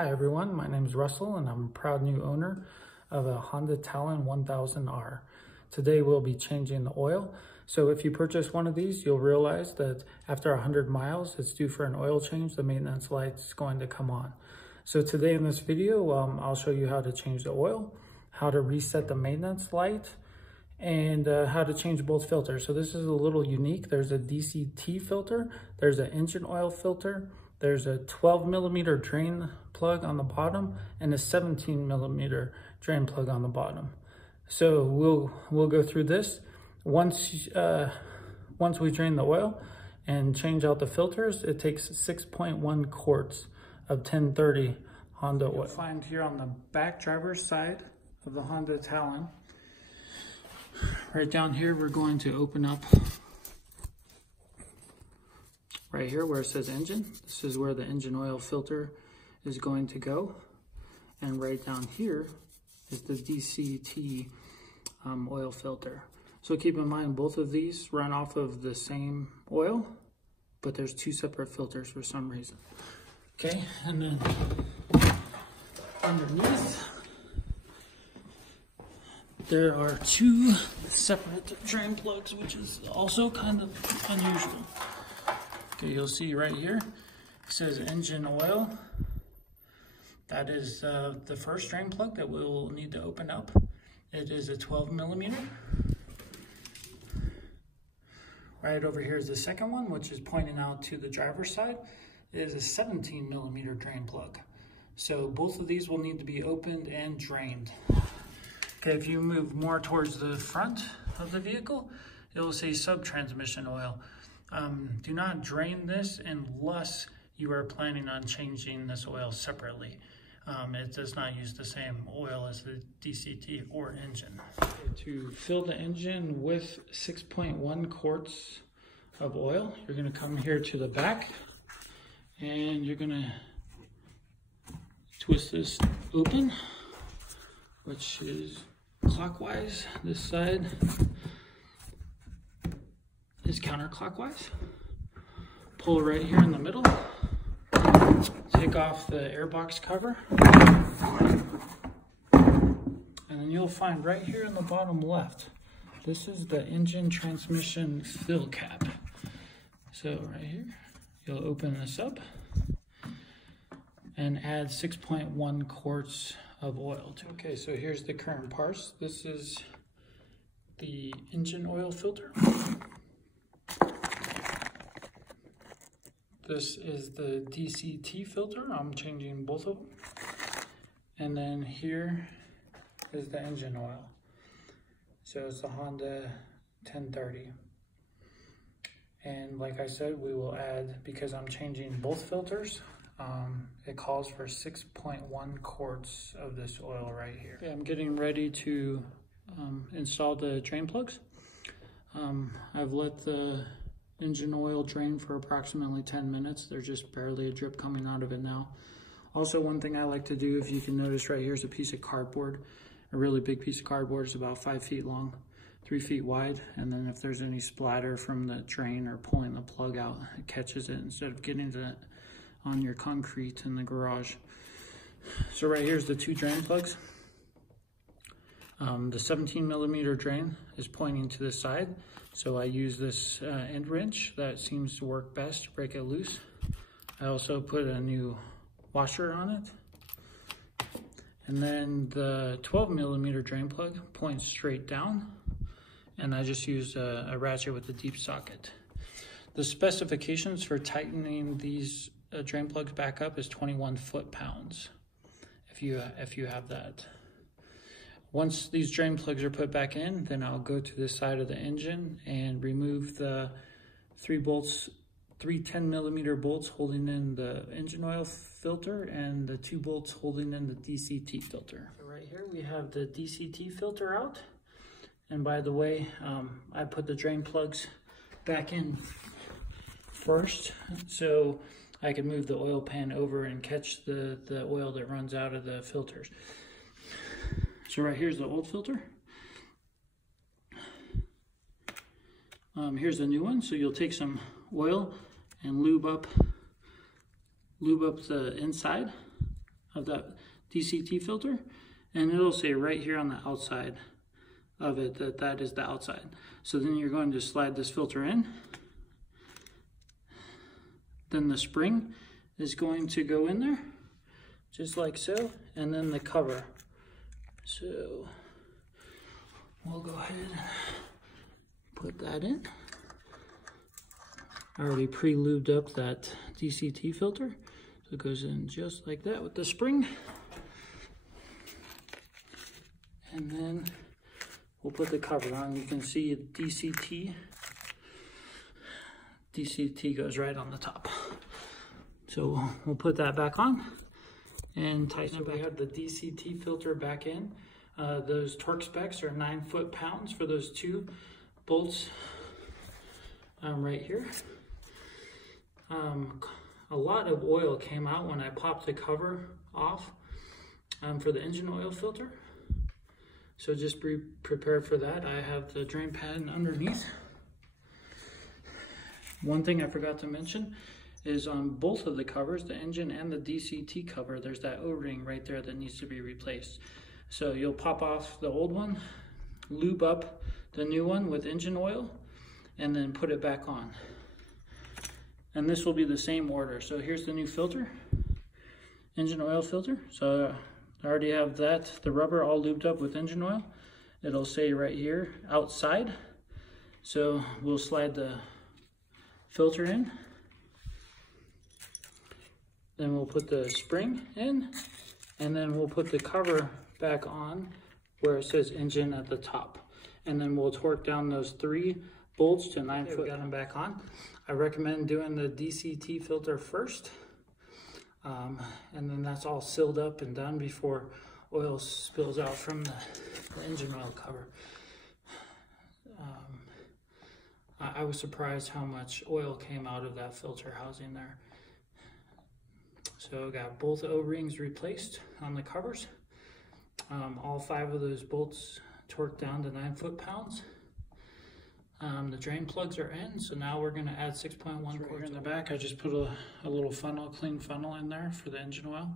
Hi everyone, my name is Russell and I'm a proud new owner of a Honda Talon 1000R. Today we'll be changing the oil. So if you purchase one of these, you'll realize that after 100 miles, it's due for an oil change. The maintenance light's going to come on. So today in this video, I'll show you how to change the oil, how to reset the maintenance light, and how to change both filters. So this is a little unique. There's a DCT filter, there's an engine oil filter, there's a 12 millimeter drain plug on the bottom and a 17 millimeter drain plug on the bottom. So we'll go through this. Once we drain the oil and change out the filters, it takes 6.1 quarts of 1030 Honda oil. You'll find here on the back driver's side of the Honda Talon, right down here, we're going to open up right here where it says engine. This is where the engine oil filter is going to go. And right down here is the DCT oil filter. So keep in mind, both of these run off of the same oil, but there's two separate filters for some reason. Okay, and then underneath, there are two separate drain plugs, which is also kind of unusual. Okay, you'll see right here, it says engine oil. That is the first drain plug that we'll need to open up. It is a 12 millimeter. Right over here is the second one, which is pointing out to the driver's side. It is a 17 millimeter drain plug. So both of these will need to be opened and drained. Okay, if you move more towards the front of the vehicle, it will say sub-transmission oil. Do not drain this unless you are planning on changing this oil separately. It does not use the same oil as the DCT or engine. Okay, to fill the engine with 6.1 quarts of oil, you're going to come here to the back and you're going to twist this open, which is clockwise. This side is counterclockwise. Pull right here in the middle. Take off the airbox cover. And then you'll find right here in the bottom left, this is the engine transmission fill cap. So right here, you'll open this up and add 6.1 quarts of oil to it. Okay, so here's the current parts. This is the engine oil filter. This is the DCT filter. I'm changing both of them. And then here is the engine oil. So it's the Honda 1030. And like I said, we will add, because I'm changing both filters, it calls for 6.1 quarts of this oil right here. Okay, I'm getting ready to install the drain plugs. I've let the engine oil drain for approximately 10 minutes. There's just barely a drip coming out of it now. Also, one thing I like to do, if you can notice right here, is a piece of cardboard. A really big piece of cardboard is about 5 feet long, 3 feet wide. And then if there's any splatter from the drain or pulling the plug out, it catches it instead of getting it on your concrete in the garage. So right here's the two drain plugs. The 17 millimeter drain is pointing to the side. So I use this end wrench that seems to work best to break it loose. I also put a new washer on it. And then the 12 millimeter drain plug points straight down. And I just used a ratchet with a deep socket. The specifications for tightening these drain plugs back up is 21 foot-pounds, if you have that. Once these drain plugs are put back in, then I'll go to the side of the engine and remove the three 10 millimeter bolts holding in the engine oil filter and the 2 bolts holding in the DCT filter. So right here we have the DCT filter out. And by the way, I put the drain plugs back in first so I can move the oil pan over and catch the oil that runs out of the filters. So right here's the old filter. Here's the new one. So you'll take some oil and lube up the inside of that DCT filter, and it'll say right here on the outside of it that that is the outside. So then you're going to slide this filter in. Then the spring is going to go in there, just like so, and then the cover. So we'll go ahead and put that in. I already pre-lubed up that DCT filter, so it goes in just like that with the spring. And then we'll put the cover on. You can see DCT goes right on the top. So we'll put that back on and tighten it back. We have the DCT filter back in. Those torque specs are 9 foot-pounds for those 2 bolts right here. A lot of oil came out when I popped the cover off for the engine oil filter. So just be prepared for that. I have the drain pan underneath. One thing I forgot to mention is on both of the covers, the engine and the DCT cover, there's that O-ring right there that needs to be replaced. So you'll pop off the old one, lube up the new one with engine oil, and then put it back on. And this will be the same order. So here's the new filter, engine oil filter. So I already have that, the rubber all lubed up with engine oil. It'll say right here, outside. So we'll slide the filter in. Then we'll put the spring in, and then we'll put the cover back on where it says engine at the top. And then we'll torque down those 3 bolts to 9 foot. Got them back on. I recommend doing the DCT filter first. And then that's all sealed up and done before oil spills out from the engine oil cover. I was surprised how much oil came out of that filter housing there. So got both O-rings replaced on the covers. All 5 of those bolts torqued down to 9 foot-pounds. The drain plugs are in, so now we're going to add 6.1 quarts. Here in the back, I just put a little funnel, clean funnel in there for the engine oil.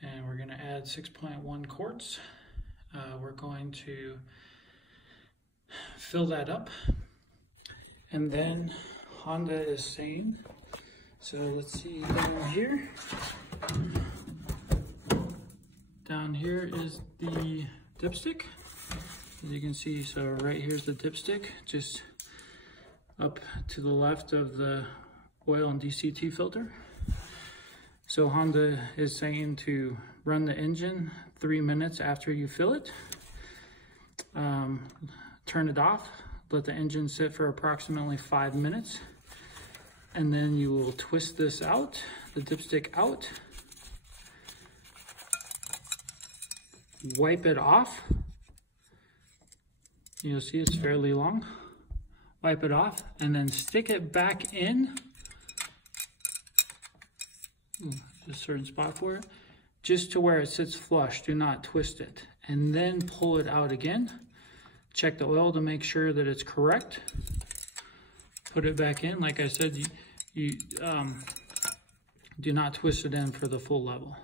And we're going to add 6.1 quarts. We're going to fill that up. And then Honda is saying, so let's see down here. Down here is the dipstick. As you can see, so right here's the dipstick, just up to the left of the oil and DCT filter. So Honda is saying to run the engine 3 minutes after you fill it. Turn it off, let the engine sit for approximately 5 minutes. And then you will twist this out, the dipstick out. Wipe it off. You'll see it's fairly long. Wipe it off and then stick it back in. Just a certain spot for it. Just to where it sits flush, do not twist it. And then pull it out again. Check the oil to make sure that it's correct. Put it back in. Like I said, you do not twist it in for the full level.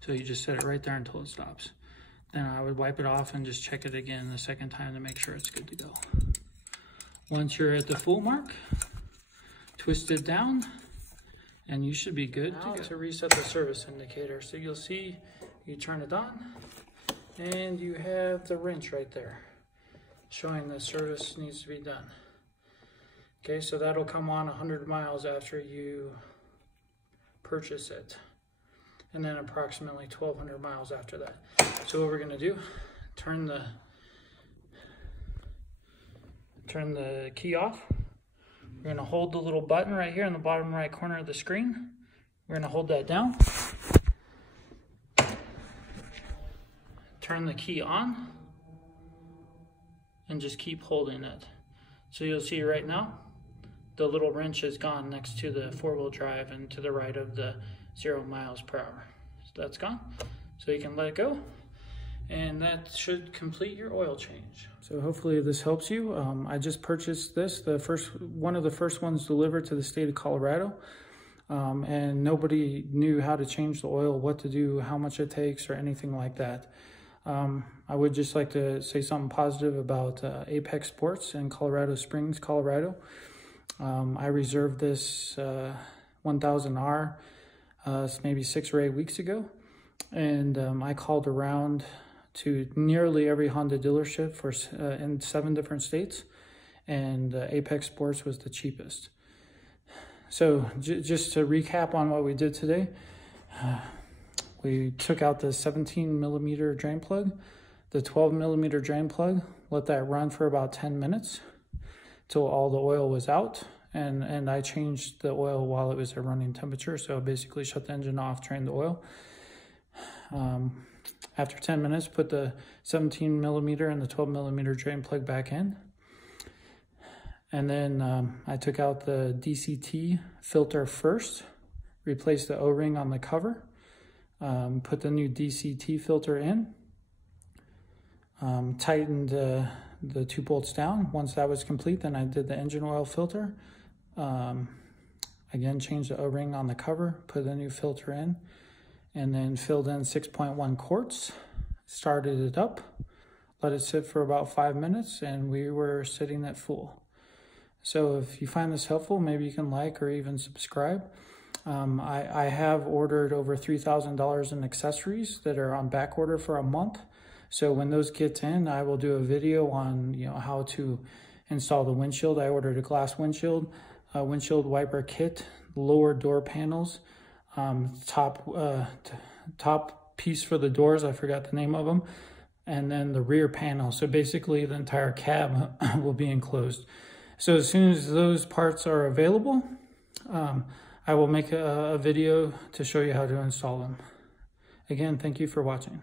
So you just set it right there until it stops. Then I would wipe it off and just check it again the second time to make sure it's good to go. Once you're at the full mark, twist it down and you should be good to reset the service indicator. So you'll see, you turn it on and you have the wrench right there showing the service needs to be done. Okay, so that'll come on 100 miles after you purchase it. And then approximately 1,200 miles after that. So what we're gonna do, turn the key off. We're gonna hold the little button right here in the bottom right corner of the screen. We're gonna hold that down. Turn the key on and just keep holding it. So you'll see right now, the little wrench is gone next to the 4-wheel drive and to the right of the 0 miles per hour. So that's gone. So you can let it go. And that should complete your oil change. So hopefully this helps you. I just purchased this, one of the first ones delivered to the state of Colorado. and nobody knew how to change the oil, what to do, how much it takes, or anything like that. I would just like to say something positive about Apex Sports in Colorado Springs, Colorado. I reserved this 1000R maybe 6 or 8 weeks ago, and I called around to nearly every Honda dealership in 7 different states, and Apex Sports was the cheapest. So just to recap on what we did today, we took out the 17 millimeter drain plug, the 12 millimeter drain plug, let that run for about 10 minutes till all the oil was out. And I changed the oil while it was at running temperature. So basically shut the engine off, drain the oil. After 10 minutes, put the 17 millimeter and the 12 millimeter drain plug back in. And then I took out the DCT filter first, replaced the O-ring on the cover, put the new DCT filter in, tightened the 2 bolts down. Once that was complete, then I did the engine oil filter. Again, changed the O-ring on the cover, put the new filter in, and then filled in 6.1 quarts, started it up, let it sit for about 5 minutes, and we were sitting at full. So if you find this helpful, maybe you can like or even subscribe. I have ordered over $3,000 in accessories that are on back order for a month. So when those get in, I will do a video on how to install the windshield. I ordered a glass windshield, windshield wiper kit, lower door panels, top piece for the doors, I forgot the name of them, and then the rear panel. So basically the entire cab will be enclosed. So as soon as those parts are available, I will make a video to show you how to install them. Again, thank you for watching.